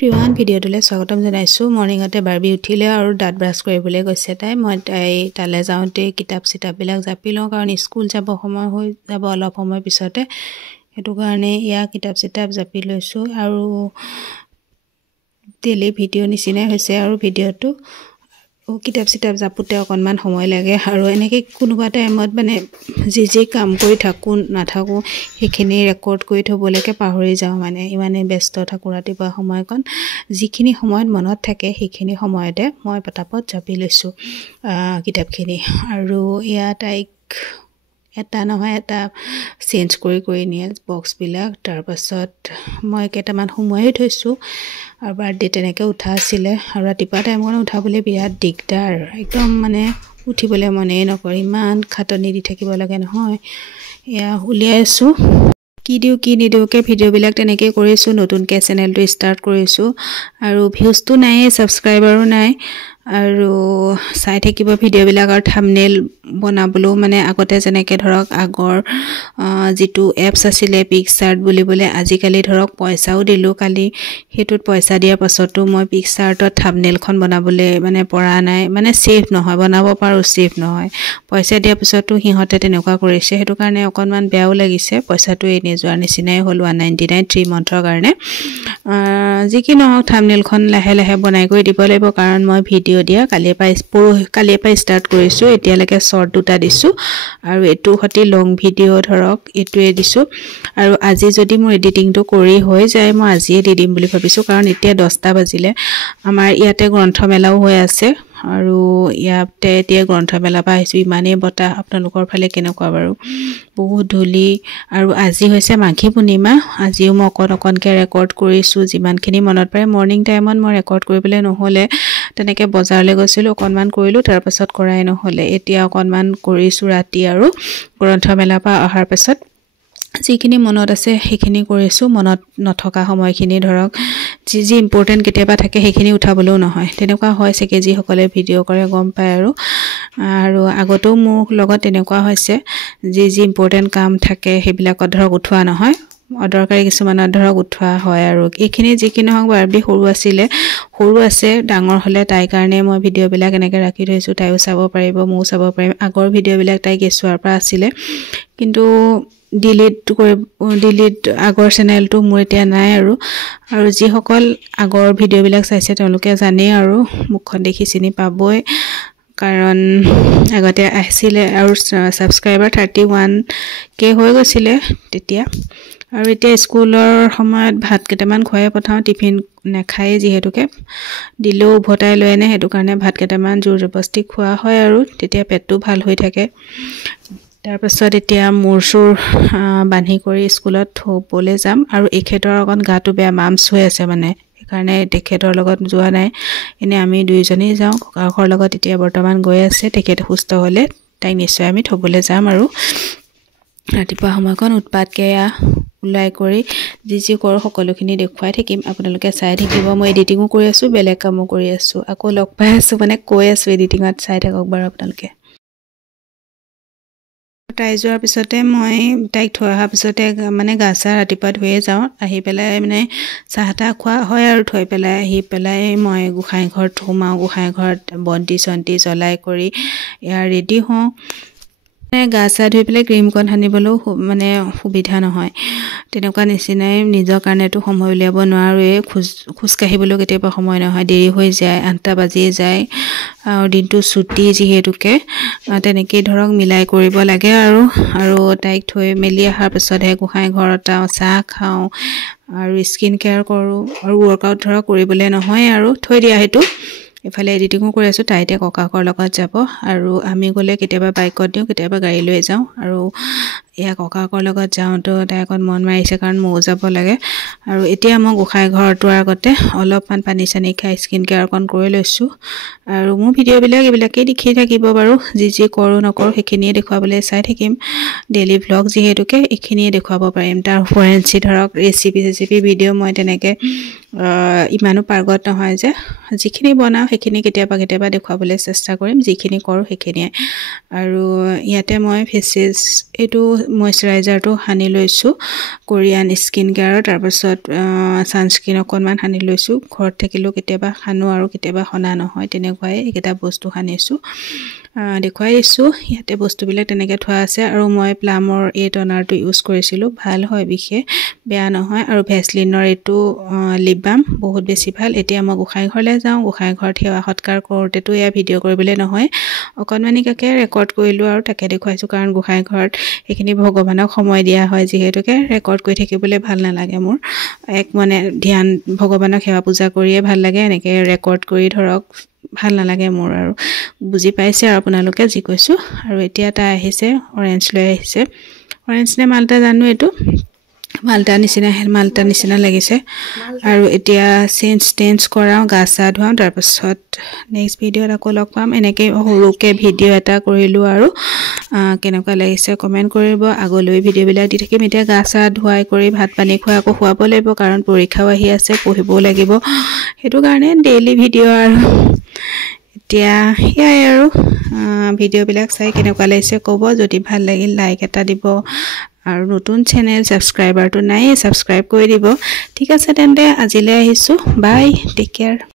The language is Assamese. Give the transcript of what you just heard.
এভৰিৱান ভিডিঅ'টোলৈ স্বাগতম জনাইছোঁ। মৰ্ণিঙতে বাৰ্বি উঠিলে আৰু দাঁত ব্ৰাছ কৰিবলৈ গৈছে তাই। মই তালৈ যাওঁতে কিতাপবিলাক জাপি লওঁ, কাৰণ স্কুল যাব সময় হৈ যাব অলপ সময় পিছতে। সেইটো কাৰণে ইয়াৰ কিতাপ জাপি লৈছোঁ আৰু ডেইলি ভিডিঅ' নিচিনাই হৈছে আৰু ভিডিঅ'টো কিতাপ জাপোতে অকণমান সময় লাগে আৰু এনেকৈ কোনোবা টাইমত মানে যি কাম কৰি নাথাকোঁ সেইখিনি ৰেকৰ্ড কৰি থ'বলৈকে পাহৰি যাওঁ। মানে ইমানেই ব্যস্ত থাকোঁ ৰাতিপুৱা সময়কণ। যিখিনি সময়ত মনত থাকে সেইখিনি সময়তে মই পটাপট জাপি লৈছোঁ কিতাপখিনি। আৰু ইয়াত তাইক এটা নহয় এটা চেঞ্জ কৰি নিয়ে বক্সবিলাক। তাৰপাছত মই কেইটামান সোমোৱাই থৈছোঁ আৰু বাৰ্থডে তেনেকৈ উঠা আছিলে আৰু ৰাতিপুৱা টাইমত উঠাবলৈ বিৰাট দিগদাৰ, একদম মানে উঠিবলৈ মনেই নকৰে, ইমান খাটনি দি থাকিব লাগে নহয়। এয়া উলিয়াইছোঁ, কি নিদিওঁকৈ ভিডিঅ'বিলাক তেনেকৈ কৰিছোঁ। নতুনকৈ চেনেলটো ষ্টাৰ্ট কৰিছোঁ আৰু ভিউজটো নায়েই, ছাবস্ক্ৰাইবাৰো নাই আৰু চাই থাকিব ভিডিঅ'বিলাক। আৰু থাম্বনেইল বনাবলৈও মানে আগতে যেনেকৈ ধৰক আগৰ যিটো এপছ আছিলে পিকচাৰ্ট বুলিবলৈ, আজিকালি ধৰক পইচাও দিলোঁ কালি। সেইটোত পইচা দিয়াৰ পাছতো মই পিকচাৰ্টত থাম্বনেইলখন বনাবলৈ মানে পৰা নাই, মানে ছেভ নহয়, বনাব পাৰোঁ ছেভ নহয়। পইচা দিয়াৰ পিছতো সিহঁতে তেনেকুৱা কৰিছে, সেইটো কাৰণে অকণমান বেয়াও লাগিছে। পইচাটো এনেই যোৱাৰ নিচিনাই হ'ল, 199 3 মান্থৰ কাৰণে। যি কি নহওক থাম্বনেইলখন লাহে লাহে বনাই কৰি দিব লাগিব, কাৰণ মই ভিডিঅ' দিয়া কালিৰ পৰা ষ্টাৰ্ট কৰিছোঁ। এতিয়ালৈকে শ্বৰ্ট 2টা দিছোঁ আৰু এইটোৰ সৈতে লং ভিডিঅ' ধৰক এইটোৱে দিছোঁ। আৰু আজি যদি মোৰ এডিটিংটো কৰি হৈ যায় মই আজিয়ে দি দিম বুলি ভাবিছোঁ, কাৰণ এতিয়া 10টা বাজিলে। আমাৰ ইয়াতে গ্ৰন্থমেলাও হৈ আছে আৰু ইয়াতে এতিয়া গ্ৰন্থমেলাৰ পৰা আহিছোঁ। ইমানেই বতাহ, আপোনালোকৰ ফালে কেনেকুৱা বাৰু? বহুত ধূলি। আৰু আজি হৈছে মাঘী পূৰ্ণিমা। আজিও মই অকণকৈ ৰেকৰ্ড কৰিছোঁ যিমানখিনি মনত পৰে। মৰ্ণিং টাইমত মই ৰেকৰ্ড কৰিবলৈ নহ'লে, তেনেকৈ বজাৰলৈ গৈছিলোঁ, অকণমান কৰিলোঁ, তাৰপাছত কৰাই নহ'লে। এতিয়া অকণমান কৰিছোঁ ৰাতি আৰু গ্ৰন্থমেলাৰ পৰা অহাৰ পাছত যিখিনি মনত আছে সেইখিনি কৰিছোঁ। মনত নথকা সময়খিনি ধৰক যি ইম্পৰ্টেণ্ট কেতিয়াবা থাকে সেইখিনি উঠাবলৈও নহয়, তেনেকুৱা হয় চাগে। যিসকলে ভিডিঅ' কৰে গম পায় আৰু আগতেও মোৰ লগত তেনেকুৱা হৈছে। যি ইম্পৰ্টেণ্ট কাম থাকে সেইবিলাকত ধৰক উঠোৱা নহয়, অদৰকাৰী কিছুমানত ধৰক উঠোৱা হয়। আৰু এইখিনি যি কি নহওক বাৰ্বি সৰু আছে, ডাঙৰ হ'লে তাইৰ কাৰণে মই ভিডিঅ'বিলাক এনেকৈ ৰাখি থৈছোঁ। তাইও চাব পাৰিব, ময়ো চাব পাৰিম। আগৰ ভিডিঅ'বিলাক তাই কেঁচুৱাৰ পৰা আছিলে, কিন্তু ডিলিট আগৰ চেনেলটো মোৰ এতিয়া নাই। আৰু যিসকল আগৰ ভিডিঅ'বিলাক চাইছে তেওঁলোকে জানেই আৰু মুখখন দেখি চিনি পাবই, কাৰণ আগতে আহিছিলে আৰু ছাবস্ক্ৰাইবাৰ 31K হৈ গৈছিলে তেতিয়া। আৰু এতিয়া স্কুলৰ সময়ত ভাত কেইটামান খুৱাই পঠাওঁ, টিফিন নাখায়েই যিহেতুকে, দিলেও উভতাই লৈ আনে। সেইটো কাৰণে ভাত কেইটামান জোৰ জবস্তি খোৱা হয় আৰু তেতিয়া পেটটো ভাল হৈ থাকে। তাৰপাছত এতিয়া মূৰ চুৰ বান্ধি কৰি স্কুলত থ'বলৈ যাম। আৰু এখেতৰ অকণ গাটো বেয়া, মামছ হৈ আছে মানে, সেইকাৰণে তেখেতৰ লগত যোৱা নাই। এনেই আমি দুয়োজনেই যাওঁ, ককাকৰ লগত এতিয়া বৰ্তমান গৈ আছে। তেখেত সুস্থ হ'লে তাইক নিশ্চয় আমি থ'বলৈ যাম। আৰু ৰাতিপুৱা সময়কণ উৎপাতকৈ ওলাই কৰি যি কৰোঁ সকলোখিনি দেখুৱাই থাকিম, আপোনালোকে চাই থাকিব। মই এডিটিঙো কৰি আছোঁ, বেলেগ কামো কৰি আছোঁ। আকৌ লগ পাই আছোঁ, মানে কৈ আছোঁ এডিটিঙত, চাই থাকক বাৰু আপোনালোকে। তাই যোৱাৰ পিছতে মই তাইক থৈ অহাৰ পিছতে মানে গা চা ৰাতিপুৱা ধুয়ে যাওঁ। আহি পেলাই মানে চাহ তাহ খোৱা হয় আৰু থৈ পেলাই আহি পেলাই মই গোঁসাই ঘৰত সোমাওঁ। গোঁসাই ঘৰত বন্তি চন্তি জ্বলাই কৰি ইয়াৰ ৰেডি হওঁ। মানে গা চা ধুই পেলাই ক্ৰীমকণ সানিবলৈও মানে সুবিধা নহয়, তেনেকুৱা নিচিনাই। নিজৰ কাৰণেতো সময় উলিয়াব নোৱাৰোৱেই, খোজ কাঢ়িবলৈও কেতিয়াবা সময় নহয়, দেৰি হৈ যায়, 8টা বাজিয়ে যায়। আৰু দিনটো ছুটি যিহেতুকে তেনেকেই ধৰক মিলাই কৰিব লাগে। আৰু তাইক থৈ মেলি অহাৰ পিছতহে গোঁসাই ঘৰত চাহ খাওঁ আৰু স্কিন কেয়াৰ কৰোঁ। আৰু ৱৰ্কআউট ধৰক কৰিবলৈ নহয় আৰু থৈ দিয়া সেইটো। এইফালে এডিটিঙো কৰি আছোঁ। তাই এতিয়া ককাকৰ লগত যাব আৰু আমি গ'লে কেতিয়াবা বাইকত দিওঁ, কেতিয়াবা গাড়ী লৈ যাওঁ। আৰু এয়া ককাকৰ লগত যাওঁতো তাই অকণ মন মাৰিছে, কাৰণ ময়ো যাব লাগে। আৰু এতিয়া মই গোঁসাই ঘৰটোৰ আগতে অলপমান পানী চানী খাই স্কিন কেয়াৰ অকণ কৰি লৈছোঁ। আৰু মোৰ ভিডিঅ'বিলাক এইবিলাকেই দেখি থাকিব বাৰু, যি কৰোঁ নকৰোঁ সেইখিনিয়ে দেখুৱাবলৈ চাই থাকিম। ডেইলি ভ্লগ যিহেতুকে এইখিনিয়ে দেখুৱাব পাৰিম। তাৰ ওপৰেঞ্চি ধৰক ৰেচিপি ভিডিঅ' মই তেনেকৈ ইমানো পাৰ্গত নহয় যে, যিখিনি বনাওঁ সেইখিনি কেতিয়াবা দেখুৱাবলৈ চেষ্টা কৰিম। যিখিনি কৰোঁ সেইখিনিয়ে। আৰু ইয়াতে মই ফেচেছ এইটো ময়শ্চাৰাইজাৰটো সানি লৈছোঁ কোৰিয়ান স্কিন কেয়াৰৰ তাৰপিছত ছানস্ক্ৰীন অকণমান সানি লৈছোঁ ঘৰত থাকিলেও কেতিয়াবা সানো আৰু কেতিয়াবা সনা নহয় তেনেকুৱাই এইকেইটা বস্তু সানিছোঁ দেখুৱাই দিছোঁ ইয়াতে বস্তুবিলাক তেনেকৈ থোৱা আছে আৰু মই প্লামৰ এই টনাৰটো ইউজ কৰিছিলোঁ ভাল হয় বিশেষ বেয়া নহয় আৰু ভেচলিনৰ এইটো লিপ বাম বহুত বেছি ভাল এতিয়া মই গোসাঁই ঘৰলৈ যাওঁ গোসাঁই ঘৰত সেৱা সৎকাৰ কৰোঁতেতো এয়া ভিডিঅ' কৰিবলৈ নহয় অকণমানিকাকৈ ৰেকৰ্ড কৰিলোঁ আৰু তাকে দেখুৱাইছোঁ কাৰণ গোসাঁই ঘৰত এইখিনি ভগৱানক সময় দিয়া হয় যিহেতুকে ৰেকৰ্ড কৰি থাকিবলৈ ভাল নালাগে মোৰ এক মানে ধ্যান ভগৱানক সেৱা পূজা কৰিয়ে ভাল লাগে এনেকৈ ৰেকৰ্ড কৰি ধৰক ভাল নালাগে মোৰ আৰু বুজি পাইছে আৰু আপোনালোকে যি কৈছোঁ আৰু এতিয়া তাই আহিছে অৰেঞ্জ লৈ আহিছে অৰেঞ্জ নে মাল্টা জানো এইটো মাল্টা নিচিনা লাগিছে আৰু এতিয়া চেঞ্জ কৰাওঁ গা চা ধুৱাওঁ তাৰপাছত নেক্সট ভিডিঅ'ত আকৌ লগ পাম এনেকৈ সৰুকৈ ভিডিঅ' এটা কৰিলোঁ আৰু কেনেকুৱা লাগিছে কমেণ্ট কৰিব আগলৈ ভিডিঅ'বিলাক দি থাকিম এতিয়া গা চা ধুৱাই কৰি ভাত পানী খুৱাই আকৌ খুৱাব লাগিব কাৰণ পৰীক্ষাও আহি আছে পঢ়িবও লাগিব সেইটো কাৰণে ডেইলি ভিডিঅ' আৰু এতিয়া সেয়াই আৰু ভিডিঅ'বিলাক চাই কেনেকুৱা লাগিছে ক'ব যদি ভাল লাগিল লাইক এটা দিব আৰু নতুন চেনেল ছাবস্ক্ৰাইবাৰটো নাই ছাবস্ক্ৰাইব কৰি দিব ঠিক আছে তেন্তে আজিলৈ আহিছোঁ বাই টেক কেয়াৰ